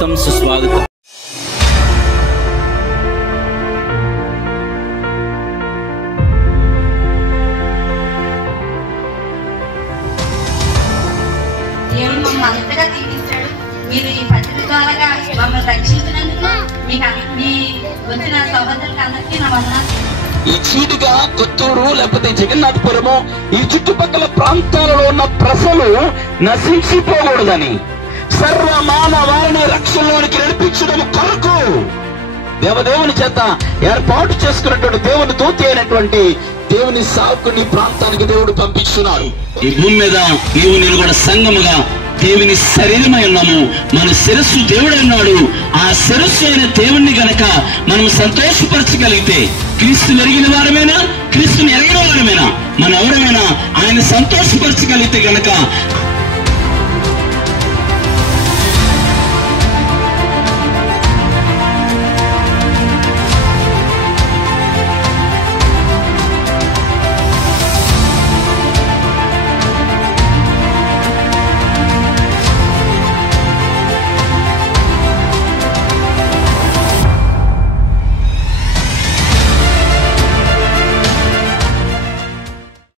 స్వాగతం సుస్వాగతం. దేవుడు మమ్మల్ని అంతగా దీవించాడు. మీరు ఈ పద్ధతి ద్వారా మమ్మల్ని రక్షించినందుకు మీ వచ్చిన సహోదరులకు అందరికీ నా వందనాలు. ఈ చీటిగా కొత్తూరు లేకపోతే జగన్నాథపురము ఈ చుట్టుపక్కల ప్రాంతాలలో ఉన్న ప్రజలు నశించిపోకూడదని సర్వ మానవారిని రక్షణలోనికి నడిపించడం కొరకు దేవదేవుని చేత ఏర్పాటు చేసుకున్నటువంటి దేవుని దూత అయినటువంటి దేవుని సాకుని ప్రాంతానికి దేవుడు పంపిస్తున్నాడు. ఈ భూమి మీద నీవు నేను కూడా సంఘముగా దేవుని శరీరమై ఉన్నాము. మన శిరస్సు దేవుడై ఉన్నాడు. ఆ శిరస్సు అయిన దేవుణ్ణి గనక మనం సంతోషపరచగలిగితే క్రీస్తు ఎరిగిన వారమేనా, క్రీస్తుని ఎరగిన వారమేనా, మనం ఎవరమైనా ఆయన సంతోషపరచగలిగితే గనక